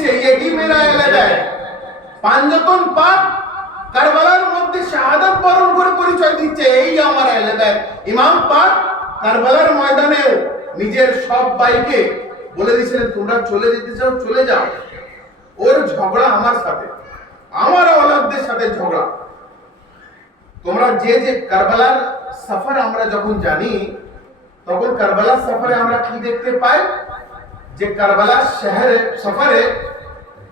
দিয়েছে, यही मेरा एहद है। পাঞ্জতন পাক কারবালার মধ্যে শাহাদাত বরণ করে পরিচয় দিচ্ছে, এই আমার এহদ है। ইমাম পাক কারবালার ময়দানে নিজের সব ভাইকে বলে দিয়েছিলেন, তোমরা চলে যেতে চাও চলে যাও, ওর ঝগড়া আমার সাথে, আমার আওলাদদের সাথে ঝগড়া। তোমরা যে যে কারবালার সফর আমরা যখন জানি, তখন কারবালার সফরে আমরা কি দেখতে পাই, যে কারবালার শহরে সফরে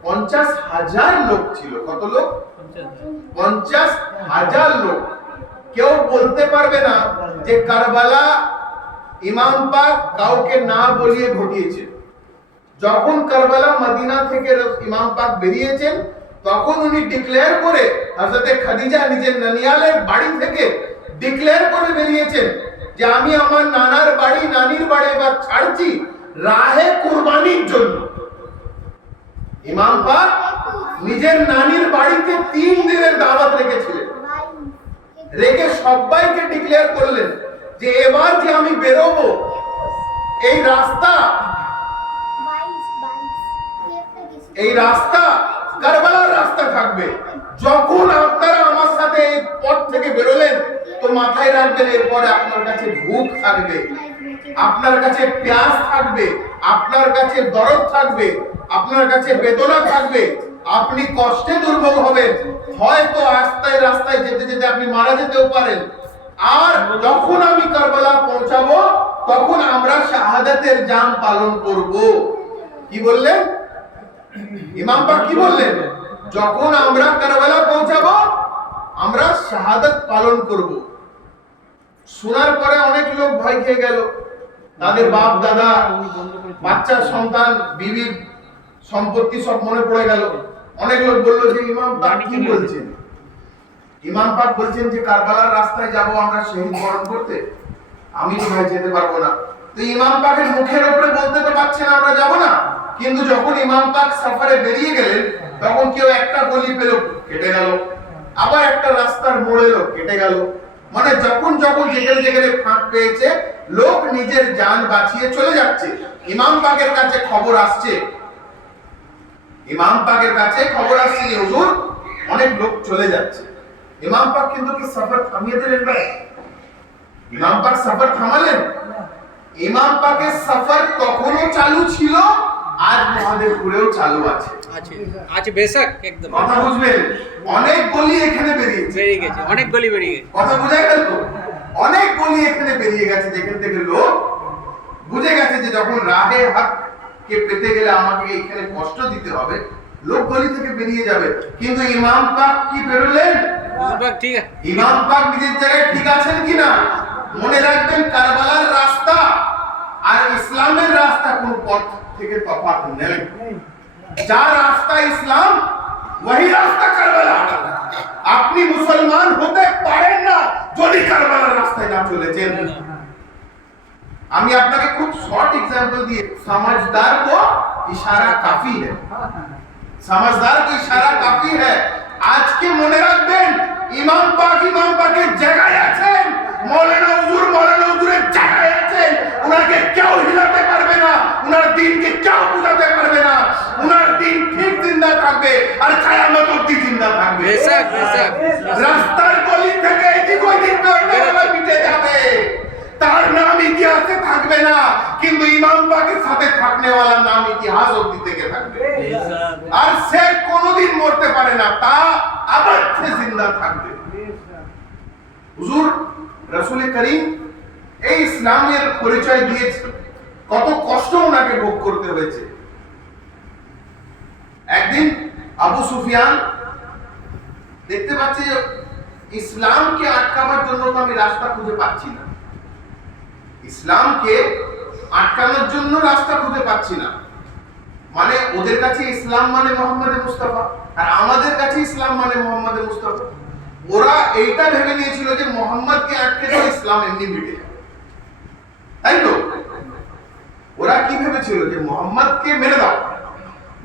50,000 লোক ছিল। কত লোক? 50,000 লোক। কেউ বলতে পারবে না যে কারবালা ইমাম পাক কাউকে না বলিয়ে ঘটিয়েছে। যখন কারবালা মদিনা থেকে ইমাম পাক বেরিয়েছেন, তখন উনি ডিক্লেয়ার করে, হযরতে খাদিজা নিজের নানিয়ালের বাড়ি থেকে ডিক্লেয়ার করে বেরিয়েছেন যে আমি আমার নানার বাড়ি নানির বাড়ি এবার ছাড়ছি রাহে কুরবানির জন্য। ইমাম পাক নিজের নানির বাড়িতে 3 দিনের দাওয়াত রেখেছিলেন, রেখে সবাইকে ডিক্লেয়ার করলেন যে এবার যে আমি বেরোবো, এই রাস্তা কারবালার রাস্তা থাকবে। যখন আপনারা আমার সাথে এই পথ থেকে বেরোলেন, তো মাথায় রাখবেন এরপরে আপনার কাছে ভুখ থাকবে, আপনার কাছে প্যাস থাকবে, আপনার কাছে দরদ থাকবে, আপনার কাছে বেদনা থাকবে, আপনি কষ্টে দুর্ভোগ হবেন, হয়তো রাস্তায় যেতে যেতে আপনি মারা যেতেও পারেন। আর যখন আমি কারবালা পৌঁছাবো, তখন আমরা শাহাদাতের জাম পালন করব। কি বললেন ইমাম পাক? কি বললেন? যখন আমরা কারবালা পৌঁছাবো, আমরা শাহাদাত পালন করব। শোনার পরে অনেক লোক ভয় খেয়ে গেল, তাদের বাপ দাদা বাচ্চা সন্তান বিবি সম্পত্তি সব মনে পড়ে গেল। অনেক লোক বলল যে ইমাম পাক কি বলছেন? ইমাম পাক বলছেন যে কারবালার রাস্তায় যাব আমরা শহীদ বরণ করতে, আমি তো ভাই যেতে পারবো না। তো ইমাম পাকের মুখের উপরে বলতে তো পারছেন আমরা যাব না, কিন্তু যখন ইমাম পাক সফরে বেরিয়ে গেলেন, তখন কেউ একটা গলি পেল, কেটে গেল, আবার একটা রাস্তার মোড় এলো, কেটে গেল। মানে যখন যেখানে ফাঁক পেয়েছে, লোক নিজের জান বাঁচিয়ে চলে যাচ্ছে। ইমাম পাকের কাছে খবর আসছে, যে হুজুর অনেক লোক চলে যাচ্ছে। ইমাম পাক কিন্তু কি সফর থামিয়ে দিলেন? ভাই, ইমাম পাক সফর থামালেন? ইমাম পাকের সফর তখনও চালু ছিল, আজ মহাদেবপুরেও চালু আছে। আছে বেশক, একদম কথা বুঝবেন। অনেক গলি এখানে বেরিয়ে গেছে, অনেক গলি বেরিয়ে গেছে। কথা বুঝা গেল তো? অনেক গলি এখানে বেরিয়ে গেছে, যেখান থেকে লোক বুঝে গেছে যে যখন রাহে হক কে পেতে গেলে আমাকে এখানে কষ্ট দিতে হবে, লোক গলি থেকে বেরিয়ে যাবে। কিন্তু ইমাম পাক কি বেরোলেন? ঠিক আছে, ইমাম পাক নিজের জায়গায় ঠিক আছেন কিনা? মনে রাখবেন, কারবালার রাস্তা আর ইসলামের রাস্তা কোন পথ থেকে তফাৎ নেই। যা রাস্তা ইসলাম, वही রাস্তা কারবালা। আপনি মুসলমান হতে পারেন না যদি কারবালার রাস্তায় না চলেছেন। আমি আপনাকে খুব শর্ট एग्जांपल দিয়ে, समझदार को इशारा काफी है, समझदार को इशारा काफी है। আজকে মনে রাখবেন, ইমাম পাকের জায়গায় আছেন, মৌলানা হুজুরের জায়গায় আছেন। উনাকে কেউ হিলাতে পারবে না, উনার দ্বীনকে কেউ বুঝাতে পারবে না। উনার দ্বীন ঠিক জিন্দা থাকবে, আর কিয়ামত অবধি জিন্দা থাকবে। বেশক। রাস্তার গলি থেকে এদিক ওদিক বেরোলে মিটে যাবে, তার নাম ইতিহাসে থাকবে না, কিন্তু ইমাম পাকের সাথে থাকনেওয়ালার নাম ইতিহাস অবধি থেকে থাকবে। আর সে কোনোদিন মরতে পারে না, তা আবার সে জিন্দা থাকবে। হুজুর রাসূল করিম এই ইসলামের পরিচয় দিয়েছে, কত কষ্ট ওনাকে ভোগ করতে হয়েছে। একদিন আবু সুফিয়ান দেখতে পাচ্ছে যে ইসলামকে আটকাবার জন্য তো আমি রাস্তা খুঁজে পাচ্ছি না, ইসলামকে আটকানোর জন্য রাস্তা খুঁজে পাচ্ছি না। মানে ওদের কাছে ইসলাম মানে মুহাম্মদ মুস্তাফা, আর আমাদের কাছে ইসলাম মানে মুহাম্মদ মুস্তাফা। ওরা এইটা ভেবে নিয়েছিল যে মুহাম্মদকে আটকে দাও, ইসলাম এমনি মিটে যাবে, তাই তো? ওরা কি ভেবেছিল যে মুহাম্মদকে মেরে দাও,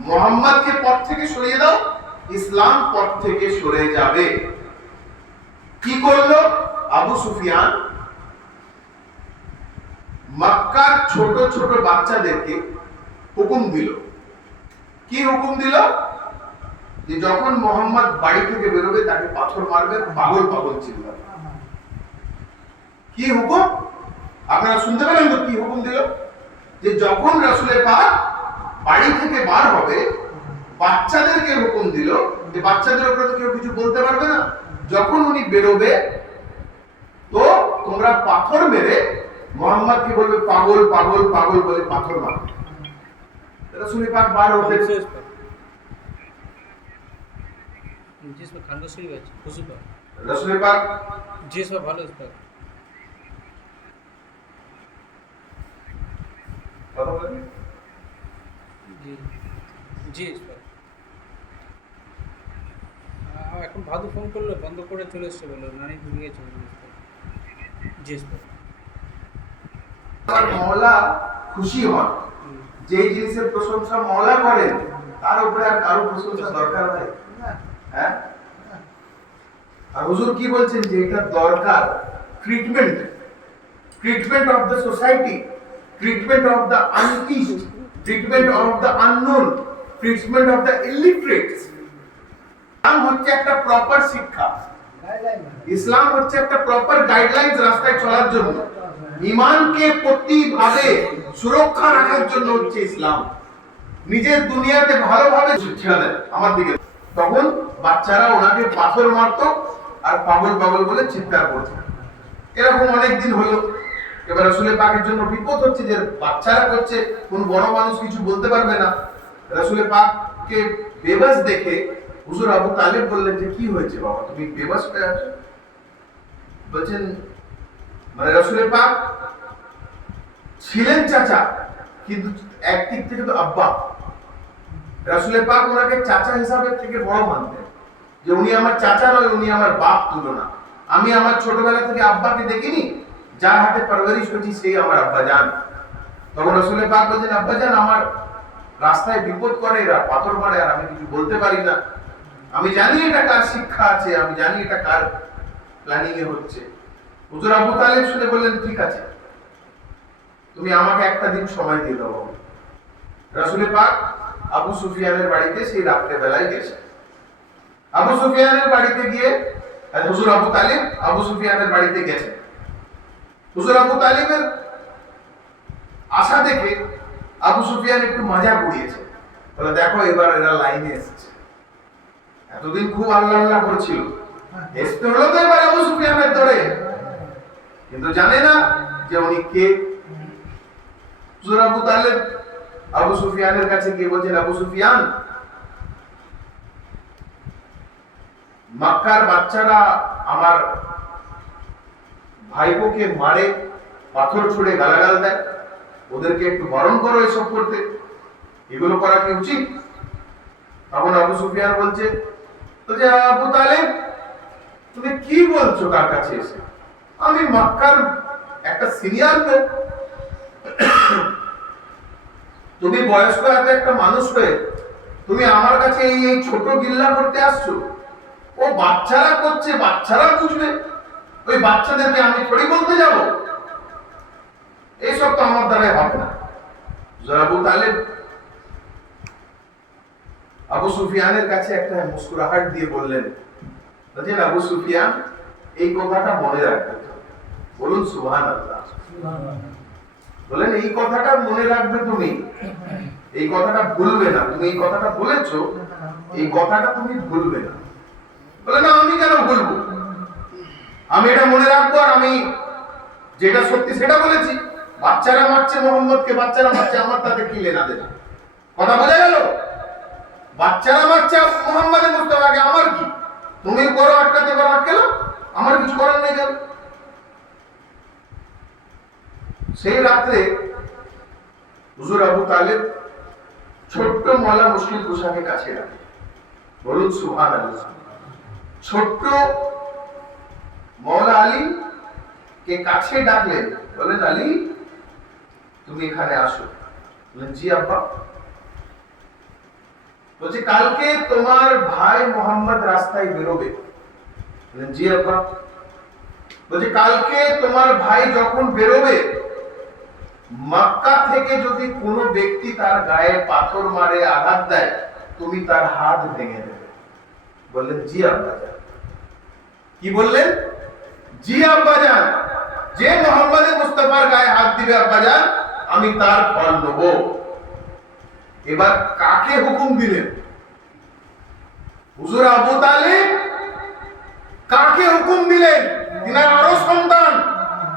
মুহাম্মদকে পথ থেকে সরিয়ে দাও, ইসলাম পথ থেকে সরে যাবে। কি করলো আবু সুফিয়ান? মক্কার ছোট ছোট বাচ্চাদেরকে হুকুম দিল কি হুকুম দিল যে যখন মোহাম্মদ বাড়ি থেকে বেরোবে তাকে পাথর মারবে, পাগল পাগল চিল্লাবে। কি হুকুম আপনারা শুনতে পেলেন তো? কি হুকুম দিল যে যখন রাসূলের পাক বাড়ি থেকে বার হবে, বাচ্চাদেরকে হুকুম দিল যে বাচ্চাদের উপরে তো কেউ কিছু বলতে পারবে না, যখন উনি বেরোবে তো তোমরা পাথর মেরে মোহাম্মদকে বলবে পাগল পাগল পাগল বলে পাথর মারবে। রাসূলের পাক বার হবে, जिसमें खानगा शरीफ है हुजूर पर রাসূলের পাক जिसमें ভালো ইস पर কথা বলেন জি জি ইস पर এখন ভাদু ফোন করলো, বন্ধ করে চলে এসছে, বললো নানি ঘুরে গেছে জি ইস पर আমার মওলা খুশি হন। যে জিনিসের প্রশংসা মওলা করেন তার উপরে আর কারো প্রশংসা দরকার হয়? হ্যাঁ, আর হুজুর কি বলছেন যে এটা দরকার। Treatment, treatment of the society, treatment of the untested, treatment of the unknown, treatment of the illiterates. Islam হচ্ছে একটা প্রপার শিক্ষা, ইসলাম হচ্ছে একটা প্রপার গাইডলাইনস রাস্তায় চলার জন্য, ঈমানকে প্রতিভাবে সুরক্ষা রাখার জন্য হচ্ছে ইসলাম। নিজের দুনিয়াতে ভালোভাবে ছেড়ে দেন আমার দিকে, তখন বাচ্চারা ওনাকে পাথর মারতো আর পাগল পাগল বলে চিৎকার করছে। এরকম অনেক দিন হলো। এবার রাসূলের পাকের জন্য বিপদ হচ্ছে যে বাচ্চারা করছে, কোন বড় মানুষ কিছু বলতে পারবে না। রাসূলের পাককে বেবাস দেখে হুজুর আবু তালেব বললেন যে কি হয়েছে বাবা, তুমি বেবাস হয়ে আছো? বলছেন মানে রাসূলের পাক ছিলেন চাচা, কিন্তু একদিক থেকে তো আব্বা। রাসূলের পাক ওনাকে চাচা হিসাবে থেকে বড় মানতেন, যে উনি আমার চাচা নয়, উনি আমার বাপ তুলনা। আমি আমার ছোটবেলা থেকে আব্বাকে দেখিনি, যার হাতে পরবরিশ হয়েছি সেই আমার আব্বা জান। তখন রাসূলের পাক বলছেন আব্বা জান আমার রাস্তায় বিপদ করে, এরা পাথর মারে আর আমি কিছু বলতে পারি না। আমি জানি এটা কার শিক্ষা আছে, আমি জানি এটা কার প্ল্যানিং এ হচ্ছে। হুজুর আবু তালেব শুনে বললেন ঠিক আছে, তুমি আমাকে একটা দিন সময় দিয়ে দাও। রাসূলের পাক আবু সুফিয়ানের বাড়িতে সেই রাত্রে বেলায় গেছে। আবু সুফিয়ানের বাড়িতে গিয়ে হুজুর আবু তালিব আবু সুফিয়ানের বাড়িতে গেছে। হুজুর আবু তালিবের আশা দেখে আবু সুফিয়ান একটু মজা করিয়েছে, বলে দেখো এবার এরা লাইনে এসেছে। এতদিন খুব আল্লাহ আল্লাহ করছিল, এসতে হলো তো এবার আবু সুফিয়ানের ধরে, কিন্তু জানে না যে উনি কে। হুজুর আবু তালিব আবু সুফিয়ানের কাছে গিয়ে বলছেন আবু সুফিয়ান, মক্কার বাচ্চারা আমার ভাইপোকে মারে, পাথর ছুঁড়ে গালাগাল দেয়, ওদেরকে একটু বারণ করো এসব করতে, এগুলো করা কি উচিত? তখন আবু সুফিয়ান বলছে তো যে আবু তালেব তুমি কি বলছো কার কাছে এসে? আমি মক্কার একটা সিনিয়র লোক, তুমি বয়স্ক একটা মানুষ হয়ে তুমি আমার কাছে এই ছোট গিল্লা করতে আসছো? ও বাচ্চারা করছে, বাচ্চারা বুঝবে, ওই বাচ্চাদেরকে আমি থোড়ি বলতে যাব? এইসব তো আমার দ্বারাই হবে না। আবু তালেব আবু সুফিয়ানের কাছে একটা মুস্কুরাহাট দিয়ে বললেন, বুঝলেন আবু সুফিয়ান এই কথাটা মনে রাখবে, বলুন সুবহানাল্লাহ। বলেন এই কথাটা মনে রাখবে, তুমি এই কথাটা ভুলবে না, তুমি এই কথাটা বলেছো, এই কথাটা তুমি ভুলবে না। বলে না আমি কেন ভুলবো, আমি এটা মনে রাখবো, আর আমি যেটা সত্যি সেটা বলেছি। বাচ্চারা মারছে মোহাম্মদকে, বাচ্চারা মারছে, আমার তাতে কি লেনা দেনা? কথা বোঝা গেল? বাচ্চারা মারছে মোহাম্মদের মুস্তাফাকে, আমার কি? তুমি বড় আটকাতে পারো, আটকালো, আমার কিছু করার নেই। গেল সেই রাত্রে হুজুর আবু তালেব ছোট্ট মওলা মুশকিল কুশাকে কাছে রাখে, বলুন সুবহানাল্লাহ। ছোট্ট মওলা আলী কে কাছে ডাকলেন, বলেন আলী তুমি এখানে আসো। বলেন জি আব্বা। বলছে কালকে তোমার ভাই মোহাম্মদ রাস্তায় বেরোবে। বলেন জি আব্বা। বলছে কালকে তোমার ভাই যখন বেরোবে মক্কা থেকে যদি কোনো ব্যক্তি তার গায়ে পাথর মারে আঘাত দেয় তুমি তার হাত ভেঙে দেবে। বললেন জি আব্বাজান। কি বললেন? জি আব্বাজান, যে মোহাম্মদ মুস্তাফার গায়ে হাত দিবে আব্বাজান আমি তার ফল নেব। এবার কাকে হুকুম দিলেন? হুজুর আবু তালিব কাকে হুকুম দিলেন? তিনার আরো সন্তান,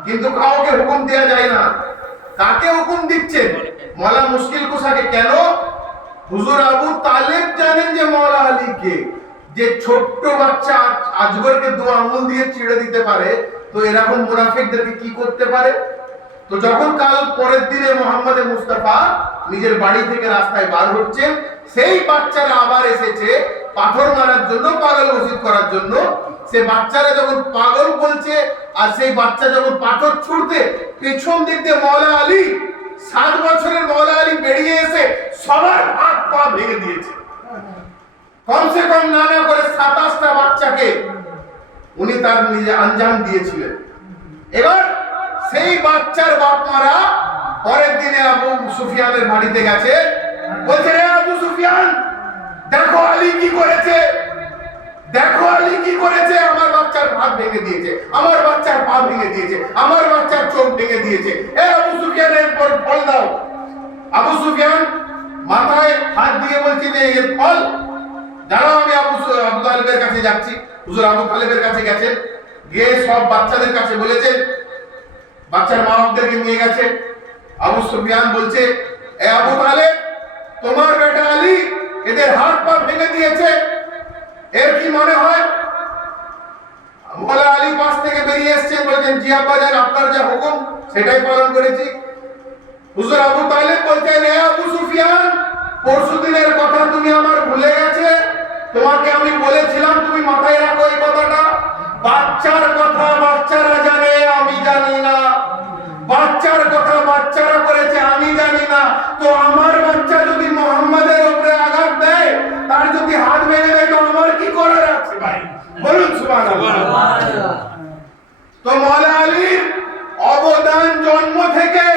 কিন্তু কাউকে হুকুম দেওয়া যায় না। কাকে হুকুম দিচ্ছেন? মওলা মুশকিল কুশাকে। কেন? হুজুর আবু তালিব জানেন যে মওলা আলীকে, যে ছোট্ট বাচ্চা আজগরকে দু আঙ্গুল দিয়ে ছিঁড়ে দিতে পারে, তো এরকম মুনাফিকদেরকে কি করতে পারে? তো যখন কাল পরের দিনে মোহাম্মদ মুস্তাফা নিজের বাড়ি থেকে রাস্তায় বার হচ্ছেন, সেই বাচ্চারা আবার এসেছে পাথর মারার জন্য, পাগল ঘোষিত করার জন্য। সে বাচ্চারা যখন পাগল বলছে আর সেই বাচ্চা যখন পাথর ছুড়তে, পেছন দিক দিয়ে মওলা আলী, 7 বছরের মওলা আলী বেরিয়ে এসে সবার হাত পা ভেঙে দিয়েছে। কমসে কম নানা করে 27টা বাচ্চাকে উনি তার নিজে আঞ্জাম দিয়েছিলেন। এবার সেই বাচ্চার বাপ মারা পরের দিনে আবু সুফিয়ানের বাড়িতে গেছে, বলছে রে আবু সুফিয়ান, দেখো আলী কি করেছে, দেখো আলী কি করেছে, আমার বাচ্চার হাত ভেঙে দিয়েছে, আমার বাচ্চার পা ভেঙে দিয়েছে, আমার বাচ্চার চোখ ভেঙে দিয়েছে। এ আবু সুফিয়ানের পর ফল দাও। আবু সুফিয়ান মাথায় হাত দিয়ে বলছে যে এর ফল দাঁড়াও, আমি আবু তালেবের কাছে যাচ্ছি। হুজুর আবু তালেবের কাছে গেছেন, গিয়ে সব বাচ্চাদের কাছে বলেছেন, বাচ্চার মা বাপদেরকে নিয়ে গেছে। আবু সুফিয়ান বলছে, এ আবু তালেব, তোমার বেটা আলী এদের হাত পা ভেঙে দিয়েছে, এর কি মনে হয়? মওলা আলী পাশ থেকে বেরিয়ে এসেছেন, বলছেন জি আব্বাজান, আপনার যা হুকুম সেটাই পালন করেছি। হুজুর আবু তালেব বলছেন, এ আবু সুফিয়ান, পরশুদিনের কথা তুমি আমার ভুলে গেছে? তোমাকে আমি বলেছিলাম, তুমি মাথায় রাখো এই কথাটা, বাচ্চার কথা বাচ্চারা জানে, আমি জানি না। বাচ্চার কথা বাচ্চারা করেছে, আমি জানি না। তো আমার বাচ্চা যদি মোহাম্মদের উপরে আঘাত দেয়, তার যদি হাত ভেঙে দেয়, তো আমার কি করার আছে ভাই? বলুন সুবহানাল্লাহ। তো মওলা আলীর অবদান জন্ম থেকে,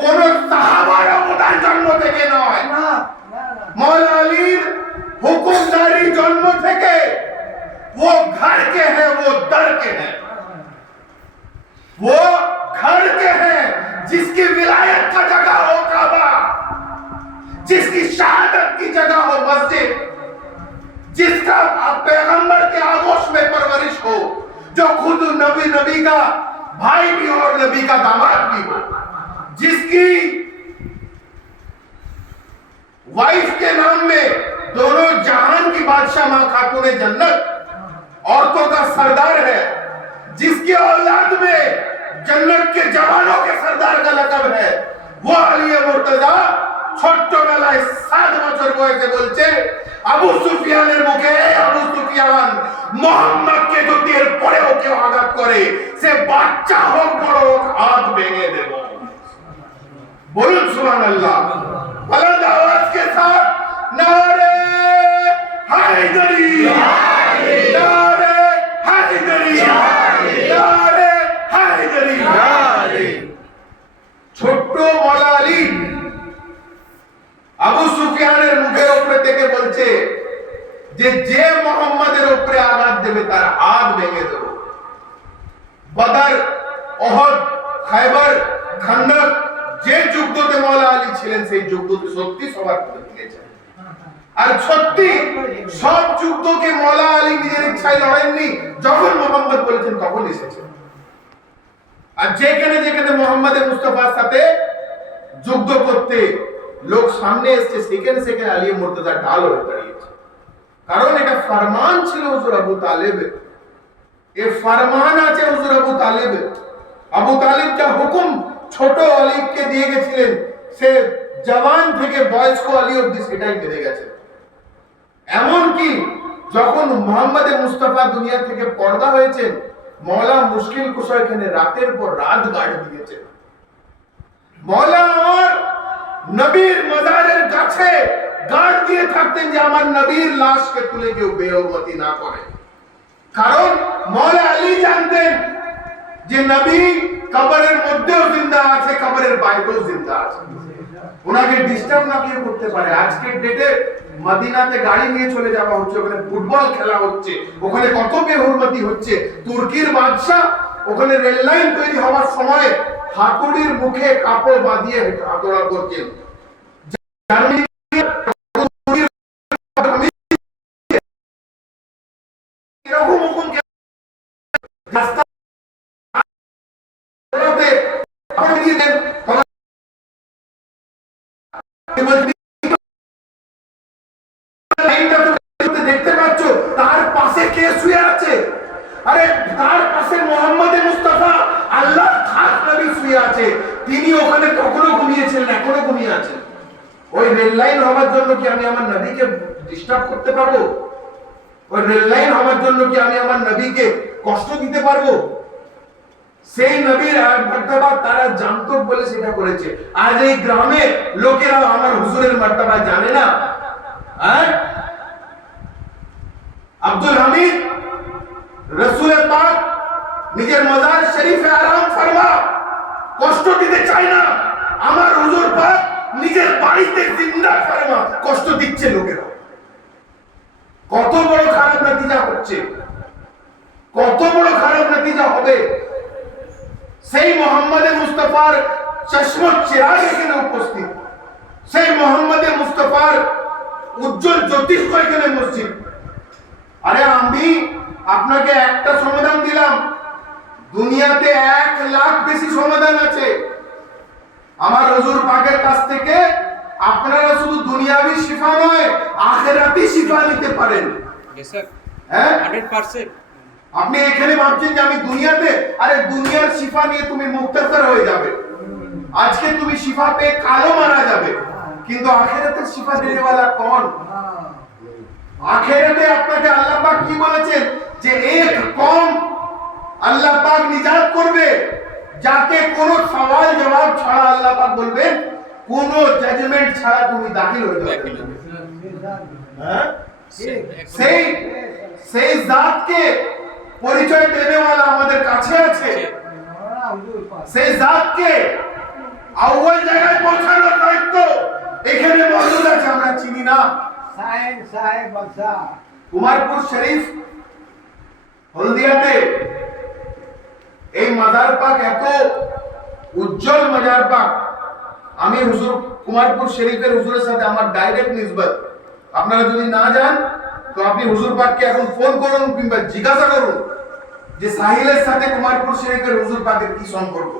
কোন সাহাবার অবদান জন্ম থেকে নয়। मौला अली हुकुमदारी जन्म থেকে वो घर के हैं, वो दर के हैं, वो घर के हैं जिसकी विलायत का जगह हो काबा, जिसकी शहादत की जगह हो मस्जिद, जिसका पैगंबर के आगोश में परवरिश हो, जो खुद नबी का भाई भी हो और नबी का दामाद भी हो, जिसकी वाइफ के नाम में दोनों जहान की बादशाह मां खातून जन्नत औरतों का सरदार है, जिसके औलाद में जन्नत के जवानों के सरदार का लकब है, वो अली मुर्तजा ছোট্টবেলায় 7 বছর বয়সে বলছে আবু সুফিয়ানের মুখে, আবু সুফিয়ান মুহাম্মদকে যদি এর পরেও কেউ আঘাত করে, সে বাচ্চা হোক বড় হোক, হাত ভেঙে দেব। বলুন সুবহানাল্লাহ। बुलंद आवाज के साथ नारे हैदरी, नारे हैदरी, नारे हैदरी। ছোট্ট মওলা আলী আবু সুফিয়ানের মুখের উপরে থেকে বলছে যে যে মুহাম্মাদের উপরে আঘাত দেবে তার হাত ভেঙে দেব। বদর, ওহদ, খায়বার, খন্দক, যে যুদ্ধতে মওলা আলী ছিলেন সেই যুদ্ধতে সত্যি সবার করে দিয়েছেন। আর সত্যি সব যুদ্ধকে মওলা আলী নিজের ইচ্ছায় লড়েননি, যখন মোহাম্মদ বলেছেন তখন এসেছেন। আর যেখানে যেখানে মোহাম্মদ মুস্তাফার সাথে যুদ্ধ করতে লোক সামনে এসেছে, সেখানে সেখানে আলী মুর্তজা ঢাল হয়ে দাঁড়িয়েছে। কারণ এটা ফরমান ছিল হুজুর আবু তালেবের, এ ফরমান আছে হুজুর আবু তালেবের। আবু তালিব যা হুকুম ছোট আলীকে দিয়ে গেছিলেন, সে জওয়ান থেকে বয়স্ক আলী অবধি সেটাই মেনে গেছে। এমনকি যখন মোহাম্মদ মুস্তাফা দুনিয়া থেকে পর্দা হয়েছে, মওলা মুশকিল কুশা এখানে রাতের পর রাত গার্ড দিয়েছে। মওলা আমার নবীর মাজারের কাছে গার্ড দিয়ে থাকতেন যে আমার নবীর লাশকে তুলে কেউ বেহুরমতি না করে। কারণ মওলা আলী জানতেন যে নবী কবরের মধ্যেও জিন্দা আছে, কবরের বাইরেও জিন্দা আছে। ওনাকে ডিস্টার্ব না কেউ করতে পারে। আজকের ডেটে মদিনাতে গাড়ি নিয়ে চলে যাওয়া হচ্ছে, ওখানে ফুটবল খেলা হচ্ছে, ওখানে কত বেহুরমতি হচ্ছে। তুর্কির বাদশা ওখানে রেল লাইন তৈরি হওয়ার সময় হাতুড়ির মুখে কাপড় বাঁধিয়ে হাতড়া করছেন। জার্মানি এরকম হুকুম রাস্তা দিয়ে দেন। দেখতে পাচ্ছ তার পাশে কে শুয়ে আছে? আরে তার পাশে মোহাম্মদ মুস্তাফা আল্লাহর খাস নবী শুয়ে আছে। তিনি ওখানে কখনো ঘুমিয়েছিলেন, এখনো ঘুমিয়ে আছেন। ওই রেল লাইন হওয়ার জন্য কি আমি আমার নবীকে ডিস্টার্ব করতে পারবো? ওই রেল লাইন হওয়ার জন্য কি আমি আমার নবীকে কষ্ট দিতে পারবো? সেই নবীর মর্তবা তারা জানতো বলে সেটা করেছে। আজ এই গ্রামে লোকেরা আমার হুজুরের মর্তবা জানে না। হ্যাঁ, আব্দুল হামিদ রসুল পাক নিজের মাজার শরীফে আরাম ফরমা, কষ্ট দিতে চায় না। আমার হুজুর পাক নিজের বাড়িতে জিন্দা ফরমা, কষ্ট দিচ্ছে লোকেরা। কত বড় খারাপ নতিজা হচ্ছে, কত বড় খারাপ নতিজা হবে। সেই মোহাম্মদ মুস্তাফার চশমা চিরাগ এখানে উপস্থিত, সেই মোহাম্মদ মুস্তাফার উজ্জ্বল জ্যোতিষ এখানে মসজিদ। আরে আমি আপনাকে একটা সমাধান দিলাম, দুনিয়াতে 1 লাখ বেশি সমাধান আছে। আমার হুজুর পাকের কাছ থেকে আপনারা শুধু দুনিয়াবি শিফা নয়, আখিরাতি শিফা নিতে পারেন। হ্যাঁ, 100%। আপনি এখানে ভাবছেন যে আমি দুনিয়াতে, আরে দুনিয়ার শিফা নিয়ে তুমি মুক্তাসর হয়ে যাবে, আজকে তুমি শিফা পেয়ে কালো মারা যাবে, কিন্তু আখিরাতের শিফা দেনেওয়ালা কোন? আখিরাতে আপনাকে আল্লাহ পাক কি বলেছেন যে এক কম আল্লাহ পাক নিজাত করবে, যাকে কোনো সওয়াল জবাব ছাড়া আল্লাহ পাক বলবেন কোনো জাজমেন্ট ছাড়া তুমি দাখিল হয়ে যাবে। হ্যাঁ, সেই জাতকে পরিচয় দেনেওয়ালা আমাদের কাছে আছে। সেই জাতকে আউয়াল জায়গায় পৌঁছানোর দায়িত্ব এখানে মওজুদ আছে, আমরা চিনি না। কুমারপুর শরীফ হলদিয়াতে এই মাজার পাক এত উজ্জ্বল মাজার পাক। আমি হুজুর কুমারপুর শরীফের হুজুরের সাথে আমার ডাইরেক্ট নিসবত। আপনারা যদি না যান তো আপনি হুজুর পাককে এখন ফোন করুন কিংবা জিজ্ঞাসা করুন যে সাহিলের সাথে কুমারপুর শরীফের হুজুর পাকের কি সম্পর্ক।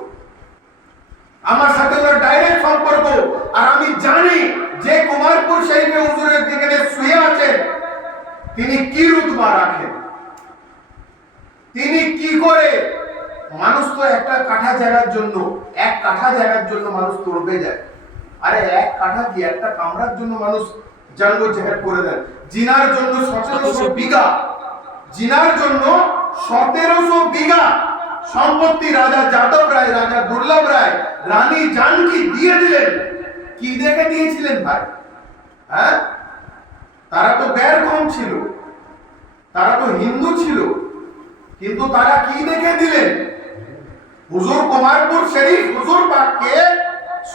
আমার সাথে ওর ডাইরেক্ট সম্পর্ক। আর আমি জানি যে কুমারপুর শরীফের হুজুরের যেখানে শুয়ে আছেন তিনি কি রুতবা রাখেন, তিনি কি করে। মানুষ তো একটা কাঠা জায়গার জন্য, 1 কাঠা জায়গার জন্য মানুষ তড়পে যায়। আরে 1 কাঠা কি, একটা কামরার জন্য মানুষ জন্ম জেহাদ করে দেন। জিনার জন্য 1700 বিঘা, জিনার জন্য 1700 বিঘা সম্পত্তি রাজা যাদব রায়, রাজা দুর্লভ রায়, রানী জানকী দিয়ে দিলেন। কি দেখে দিয়েছিলেন ভাই? হ্যাঁ, তারা তো বের কম ছিল, তারা তো হিন্দু ছিল, কিন্তু তারা কি দেখে দিলেন? হুজুর কুমারপুর শরীফ হুজুর পাককে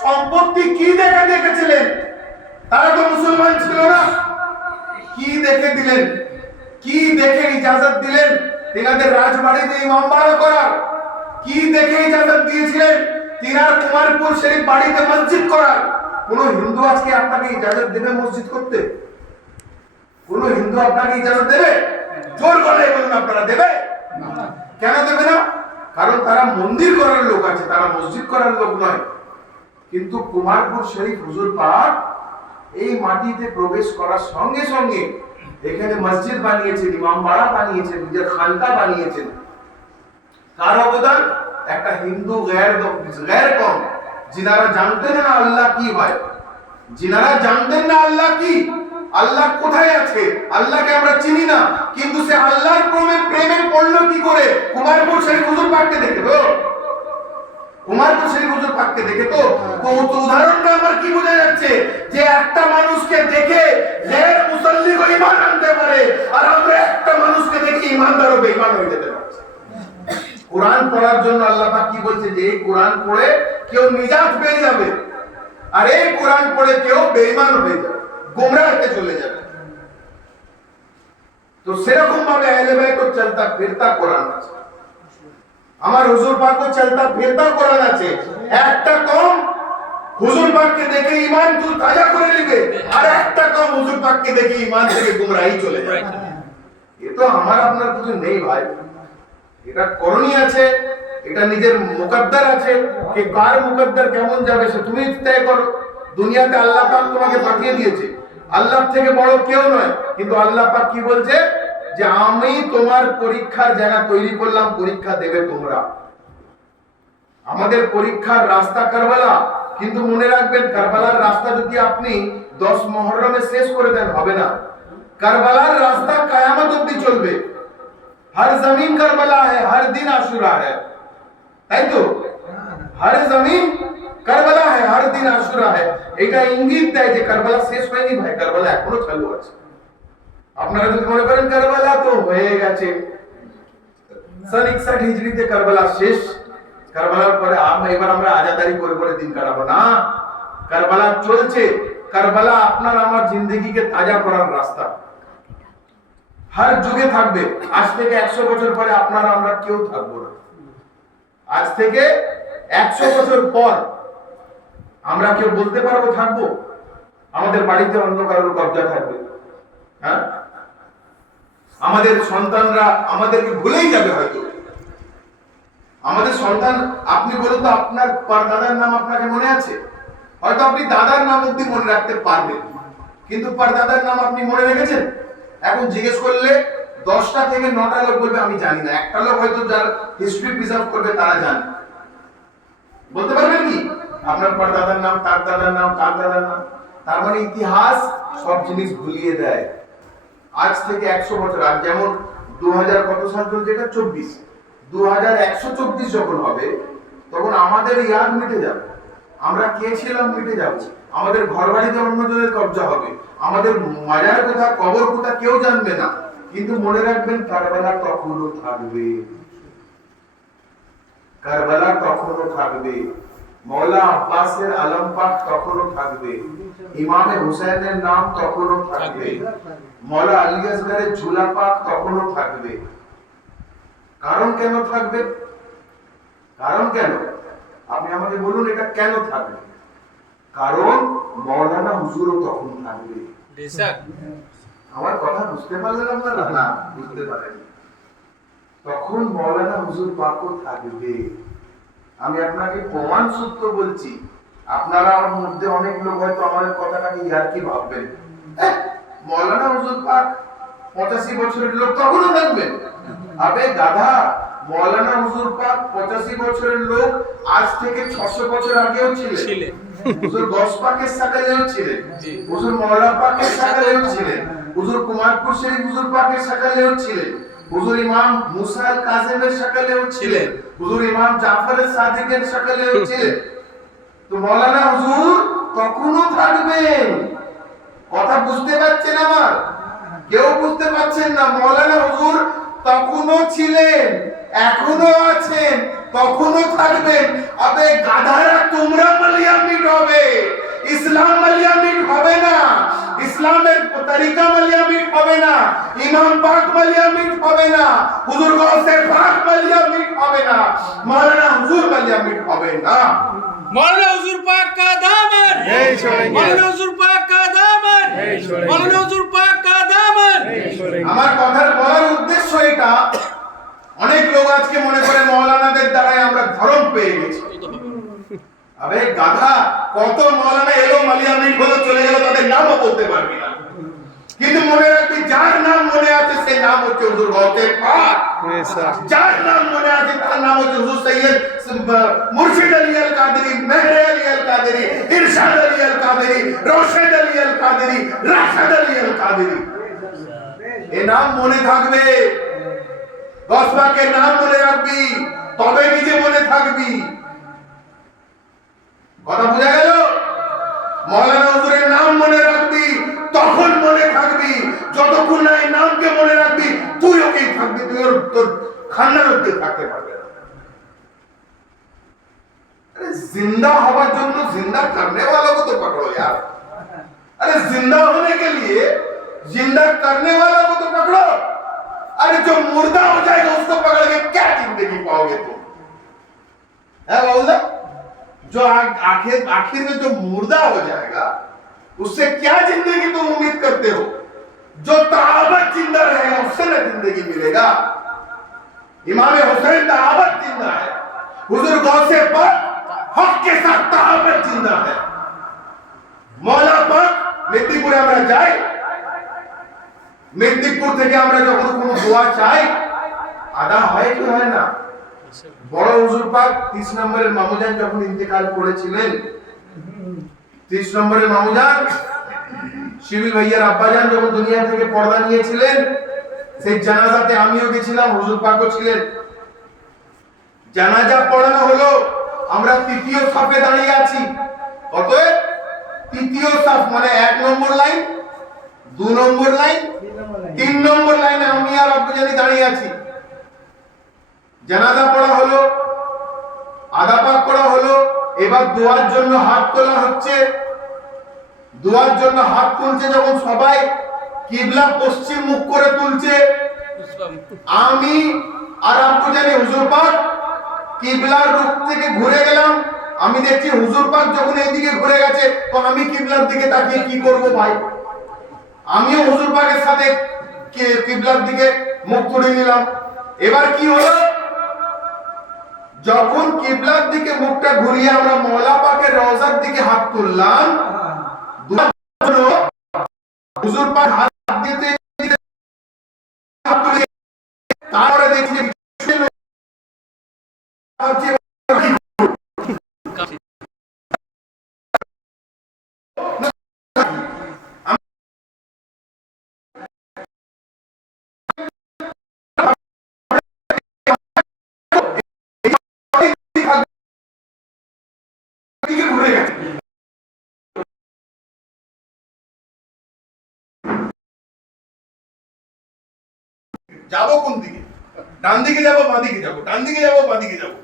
সম্পত্তি কি দেখে দেখেছিলেন? তারা তো মুসলমান ছিল না। কি দেখে দিলেন? কি দেখে ইজাজত দিলেন তিনাদের রাজবাড়িতে ইমাম বাড়া করার? কি দেখে ইজাজত দিয়েছিলেন তিনার কুমারপুর শরীফ বাড়িতে মসজিদ করার? কোন হিন্দু আজকে আপনাকে ইজাজত দেবে মসজিদ করতে? কোন হিন্দু আপনাকে ইজাজত দেবে? জোর গলায় বলুন, আপনারা দেবে? কেন দেবে না? কারণ তারা মন্দির করার লোক আছে, তারা মসজিদ করার লোক নয়। কিন্তু কুমারপুর শরীফ হুজুর পাক এই মাটিতে প্রবেশ করার সঙ্গে সঙ্গে এখানে মসজিদ বানিয়েছেন, ইমাম বাড়া বানিয়েছেন, নিজের খানকা বানিয়েছেন। কার অবদান? একটা হিন্দু গैर কম, যিনারা জানতেন না আল্লাহ কি হয়, যিনারা জানতেন না আল্লাহ কি, আল্লাহ কোথায় আছে, আল্লাহকে আমরা চিনি না, কিন্তু সে আল্লাহর প্রেমে পড়লো কি করে? কুমারপুর শরীফ হুজুর পাককে দেখে তো, কুমারপুর শরীফ হুজুর পাককে দেখে তো। উদাহরণটা আমার কি বোঝা যাচ্ছে যে একটা মানুষকে দেখে গैर মুসল্লি ঈমান আনতে পারে, আর আমরা একটা মানুষকে দেখে ঈমানদার ও বেঈমান হয়ে যেতে পারছি। কোরআন পড়ার জন্য আল্লাহ পাক কি বলছে যে এই কোরআন পড়ে কেউ নিজাত পেয়ে যাবে, আর এই কোরআন পড়ে কেউ বেঈমান হয়ে যাবে, গোমরাহ হতে চলে যাবে। তো সেরকম ভাবে আহলে বাইতের চলতা ফিরতা কোরআন আছে, আমার হুজুর পাকও চলতা ফিরতা কোরআন আছে। একটা কম হুজুর পাককে দেখে ঈমান তুই তাজা করে নেবে, আর একটা কম হুজুর পাককে দেখে ঈমান থেকে গোমরাহি চলে যাবে। এ তো আমার আপনার কিছু নেই ভাই, এটা করণীয় আছে, এটা নিজের মুকদ্দার আছে, কে কার মুকদ্দার কেমন যাবে সে তুমি তয় করো। দুনিয়াতে আল্লাহ পাক তোমাকে পাঠিয়ে দিয়েছে, আল্লাহ থেকে বড় কেউ নয়, কিন্তু আল্লাহ পাক কি বলছে যে আমি তোমার পরীক্ষার জায়গা তৈরি করলাম, পরীক্ষা দেবে তোমরা। আমাদের পরীক্ষার রাস্তা কারবালা, কিন্তু মনে রাখবেন কারবালার রাস্তা যদি আপনি 10 মুহররমে শেষ করে দেন হবে না, কারবালার রাস্তা কিয়ামত অবধি চলবে। हर जमीन करबला है, हर दिन आशुरा है, তাই তো? हर जमीन करबला है, हर दिन आशुरा है। এটা ইঙ্গিত দেয় যে কারবালা শেষ হয়নি ভাই, কারবালা এখনো চালু আছে। আপনারা যদি মনে করেন কারবালা তো হয়ে গেছে, সন 61 হিজরিতে কারবালা শেষ, কারবালার পরে এবার আমরা আজাদারি করে করে দিন কাটাবো না, কারবালা চলছে। কারবালা আপনার আমার জিন্দেগিকে তাজা করার রাস্তা, हर যুগে থাকবে। আজ থেকে 100 বছর পরে আপনারা আমরা কেউ থাকবো না, আজ থেকে 100 বছর পর আমরা কেউ বলতে পারবো থাকবো? আমাদের বাড়িতে অন্য কারোর কবজা থাকবে, হ্যাঁ? আমাদের সন্তানরা আমাদেরকে ভুলেই যাবে হয়তো। আমাদের সন্তান, আপনি বলুন তো আপনার পরদাদার নাম আপনাকে মনে আছে? হয়তো আপনি দাদার নাম অবধি মনে রাখতে পারবেন, কিন্তু পরদাদার নাম আপনি মনে রেখেছেন? এখন জিজ্ঞেস করলে 10টা থেকে 9টা লোক বলবে আমি জানি না, একটা লোক হয়তো যার হিস্ট্রি প্রিজার্ভ করবে তারা জানে। বলতে পারবেন কি আপনার পরদাদার নাম, তার দাদার নাম, তার দাদার নাম? তার মানে ইতিহাস সব জিনিস ভুলিয়ে দেয়। আজ থেকে 100 বছর, আজ যেমন 2000 কত সাল চলছে, এটা 24, 2124 যখন হবে তখন আমাদের ইয়াদ মিটে যাবে, আমরা কে ছিলাম মিটে যাবে, আমাদের ঘর বাড়িতে অন্যজনের কবজা হবে, আমাদের মাজার কোথা কবর কোথা কেউ জানবে না। কিন্তু মনে রাখবেন কারবালা তখনও থাকবে, কারবালা তখনও থাকবে, মওলা আব্বাসের আলম পাক তখনও থাকবে, ইমামে হুসাইনের নাম তখনও থাকবে, মওলা আলী আসগরের ঝুলা পাক তখনও থাকবে। কারণ কেন থাকবে? কারণ কেন? আপনি আমাকে বলুন এটা কেন থাকবে? কারণ মাওলানা হুজুরও তখন থাকবে। আমার কথা বুঝতে পারলেন আপনারা? না বুঝতে পারেননি। তখন মাওলানা হুজুর পাকও থাকবে। আমি আপনাকে প্রমাণ সূত্র বলছি, আপনারা আমার মধ্যে অনেক লোক হয়তো আমাদের কথাটাকে ইয়ার্কি ভাববেন, মাওলানা হুজুর পাক 85 বছরের লোক তখনও থাকবেন। আবে গাধা, মাওলানা হুজুর পাক 85 বছরের লোক আজ থেকে 600 বছর আগেও ছিলেন। হুজুর গস পাকের সাকালেও ছিলেন, হুজুর মওলা পাকের সাকালেও ছিলেন, হুজুর কুমারপুর শরীফ হুজুর পাকের সাকালেও ছিলেন, হুজুর ইমাম মুসা আল কাযিমের সাকালেও ছিলেন, হুজুর ইমাম জাফর সাদিকের সাকালেও ছিলেন। তো মাওলানা হুজুর তখনও থাকবেন। কথা বুঝতে পারছেন আমার? কেউ বুঝতে পারছেন না? মাওলানা হুজুর তখনও ছিলেন, এখনো আছেন, তখনও থাকবেন। আবে গাধারা, তোমরা মালিয়ামিট হবে, ইসলাম মালিয়ামিট হবে না, ইসলামের তরিকা মালিয়ামিট হবে না, ইমাম পাক মালিয়ামিট হবে না, হুজুর গৌসে পাক মালিয়ামিট হবে না, মাওলানা হুজুর মালিয়ামিট হবে না। मौलाना हुजूर पाक का दामन नहीं छोड़ेंगे, मौलाना हुजूर पाक का दामन नहीं छोड़ेंगे, मौलाना हुजूर पाक का दामन नहीं छोड़ेंगे। আমার কথার বলার উদ্দেশ্য এটা, অনেক লোক আজকে মনে করে মাওলানাদের দ্বারাই আমরা ধর্ম পেয়ে গেছি। আবে গাধা, কত মাওলানা এলো মালিয়ামিট হলো চলে গেল, তাদের নামও বলতে পারবি না। কিন্তু মনে রাখবি যার নাম মনে আছে সেই নাম হচ্ছে হুজুর গৌসে পাক। যার নাম মনে আছে তার নাম হচ্ছে হুজুর সৈয়দ মুর্শিদ আলী আল কাদেরী, মেহরে আলী আল কাদেরী, ইরশাদ আলী আল কাদেরী, রশিদ আলী আল কাদেরী, রাশিদ আলী আল কাদেরী। এই নাম মনে থাকবে, গস পাকের নাম মনে রাখবি, তবে নিজে মনে থাকবি। কথা বোঝা গেল? মাওলানা হুজুরের নাম মনে রাখবি, তখন মনে থাকবি। যতক্ষণ না এই নামকে মনে রাখবি, তুই ওকেই থাকবি, তুই তোর খান্নার অব্দি থাকতে পারবে না। अरे जिंदा हवा जन्म जिंदा करने वालों को तो पकड़ो यार। अरे जिंदा होने के लिए जिंदा करने वालों को तो पकड़ो। अरे जो मुर्दा हो जाएगा उसको पकड़ के क्या जिंदगी पाओगे तुम? है बाबूला? जो आखिर में जो मुर्दा हो जाएगा उससे क्या जिंदगी तुम उम्मीद करते हो? जो तआबत जिंदा रहेगा उससे ना जिंदगी मिलेगा। इमाम हुसैन तआबत जिंदा है, हुजूर गौसे पाक हक के साथ तआबत जिंदा है। मौला पाक মেদিনীপুরে আমরা যাই, মেদিনীপুর থেকে আমরা যখন কোনো দোয়া চাই আদা হয় কি হয় না? বড় হুজুর পাক 30 নম্বরের মামুজান যখন ইন্তেকাল করেছিলেন, 30 নম্বরের মামুজান শিবিল ভাইয়ার আব্বাজান যখন দুনিয়া থেকে পর্দা নিয়েছিলেন, সেই জানাজাতে আমিও গেছিলাম, হুজুর পাকও ছিলেন। জানাজা পড়ানো হলো, আমরা তৃতীয় সাফে দাঁড়িয়ে আছি। অতএব তৃতীয় সাফ মানে 1 নম্বর লাইন, 2 নম্বর লাইন, 3 নম্বর লাইনে আমি আর আব্বাজানি দাঁড়িয়ে আছি। জানাজা পড়া হলো, আদা পাক করা হলো, এবার দোয়ার জন্য হাত তোলা হচ্ছে। দোয়ার জন্য হাত তুলছে যখন সবাই কিবলা পশ্চিম মুখ করে তুলছে, আমি আর আব্বু জানি হুজুর পাক কিবলার রূপ থেকে ঘুরে গেলাম। আমি দেখছি হুজুর পাক যখন এইদিকে ঘুরে গেছে তো আমি কিবলার দিকে তাকিয়ে কি করব ভাই? আমিও হুজুর পাকের সাথে কিবলার দিকে মুখ করে নিলাম। এবার কি হলো? যখন কিবলার দিকে মুখটা ঘুরিয়ে আমরা মওলা পাকের রওজার দিকে হাত তুললাম, হুজুর পাক হাত দিতে তারপরে দেখি ঘুরে গেছে। যাবো কোন দিকে? ডান দিকে যাবো, বাঁ দিকে যাবো, ডান দিকে যাবো, বাঁ দিকে যাবো।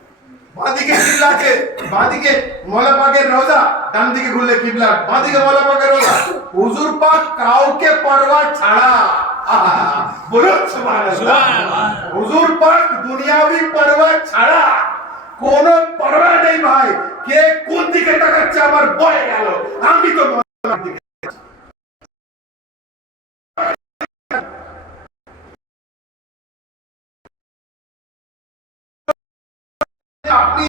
বাঁ দিকে কিবলা আছে, বাঁ দিকে মওলা পাকের রওজা, ডান দিকে ঘুরলে কিবলা, বাঁ দিকে মওলা পাকের রওজা। হুজুর পাক কাউকে পরোয়া ছাড়া, বলুন সুবহানাল্লাহ, হুজুর পাক দুনিয়াবি পরোয়া ছাড়া, কোনো পরোয়া নেই ভাই কে কোন দিকে তাকাচ্ছে আমার বয়ে গেল, আমি তো মওলার দিকে। আপনি